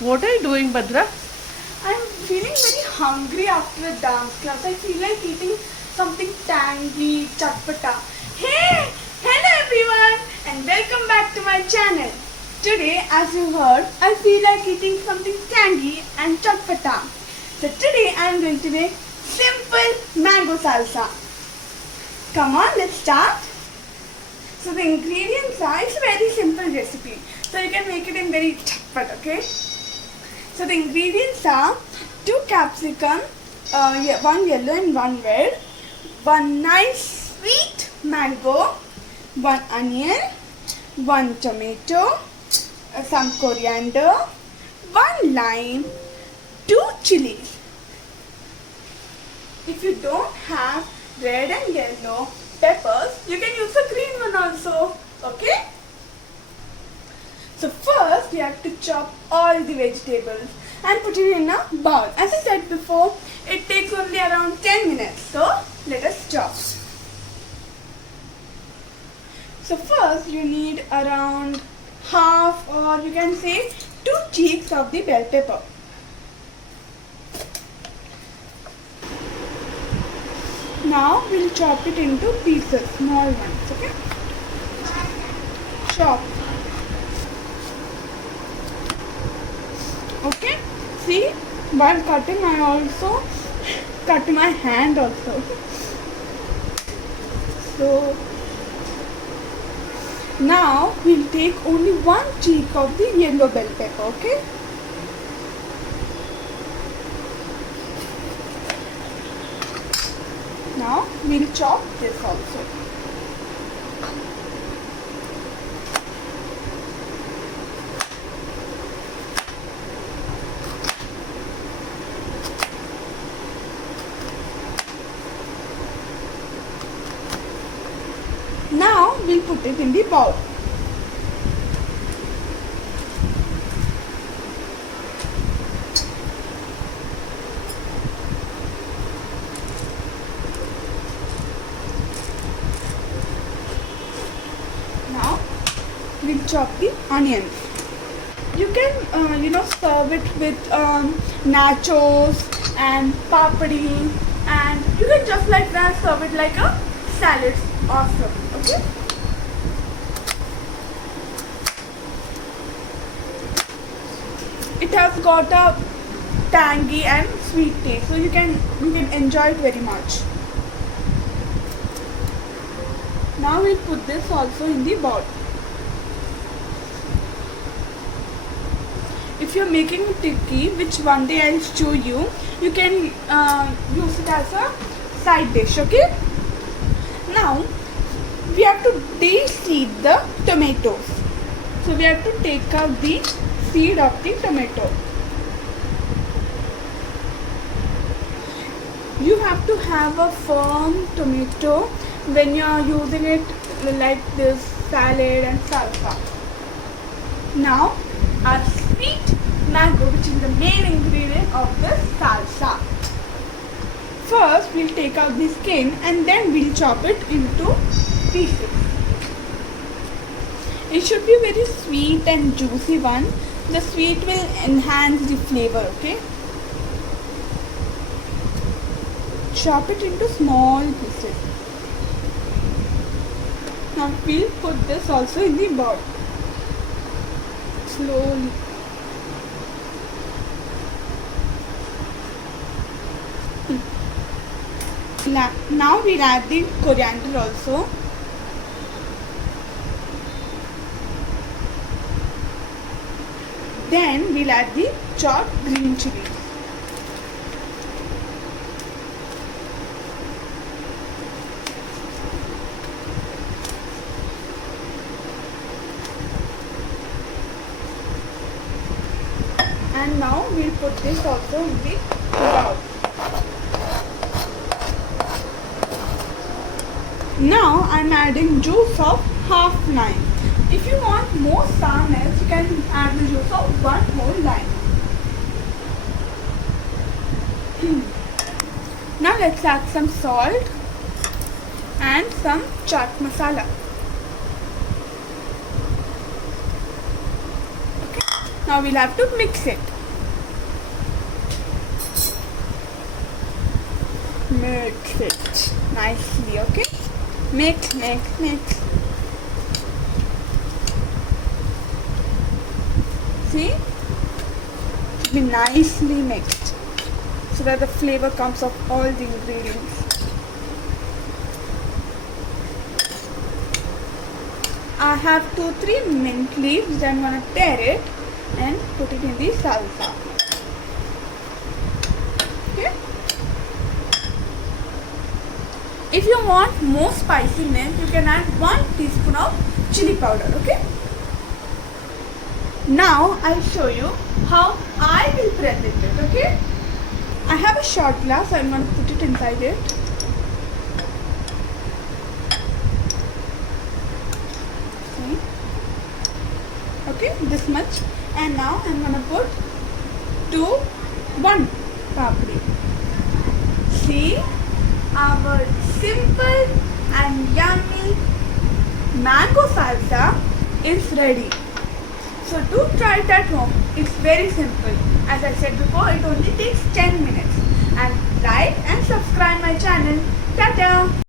What are you doing, Badra? I'm feeling very hungry after a dance class. I feel like eating something tangy, chatpata. Hey! Hello everyone and welcome back to my channel. Today, as you heard, I feel like eating something tangy and chatpata. So today I am going to make simple mango salsa. Come on, let's start. So the ingredients are, it's a very simple recipe. So you can make it in very chatpat, okay? So the ingredients are 2 capsicum, one yellow and one red, one nice sweet mango, one onion, one tomato, some coriander, one lime, 2 chilies. If you don't have red and yellow peppers, you can use the green one also, okay? So first we have to chop all the vegetables and put it in a bowl. As I said before, it takes only around 10 minutes. So let us chop. So first you need around half, or you can say 2 cheeks of the bell pepper. Now we'll chop it into pieces, small ones, okay? Chop. Okay, see, while cutting I also cut my hand also. So now we'll take only 1 cheek of the yellow bell pepper, okay? Now we'll chop this also. Now we'll put it in the bowl. Now we'll chop the onions. You can serve it with nachos and papadi, and you can just like that serve it like a salad. Awesome, okay? It has got a tangy and sweet taste, so you can enjoy it very much. Now we'll put this also in the bowl. If you're making tikki, which one day I'll show you, you can use it as a side dish, okay? Now we have to de-seed the tomatoes. So we have to take out the seed of the tomato. You have to have a firm tomato when you are using it like this salad and salsa. Now our sweet mango, which is the main ingredient of this salsa. First we'll take out the skin and then we'll chop it into pieces. It should be a very sweet and juicy one. The sweet will enhance the flavor, okay? Chop it into small pieces. Now we'll put this also in the bowl. Slowly. Now we'll add the coriander also. Then we'll add the chopped green chili. And now we'll put this also in the bowl. Now I'm adding juice of half lime. If you want more sourness, you can add the juice of 1 whole lime. Now let's add some salt and some chaat masala. Okay. Now we'll have to mix it. Mix it nicely, okay? Mix. See? It should be nicely mixed so that the flavor comes of all the ingredients. I have 2-3 mint leaves, which I'm gonna tear it and put it in the salsa. Okay? If you want more spiciness, you can add 1 teaspoon of chili powder, okay? Now I'll show you how I will present it, okay? I have a shot glass, so I'm going to put it inside it. See? Okay, this much. And now I'm going to put 1 papri. See? Our simple and yummy mango salsa is ready. So do try it at home. It's very simple. As I said before, it only takes 10 minutes. And like and subscribe my channel. Tata!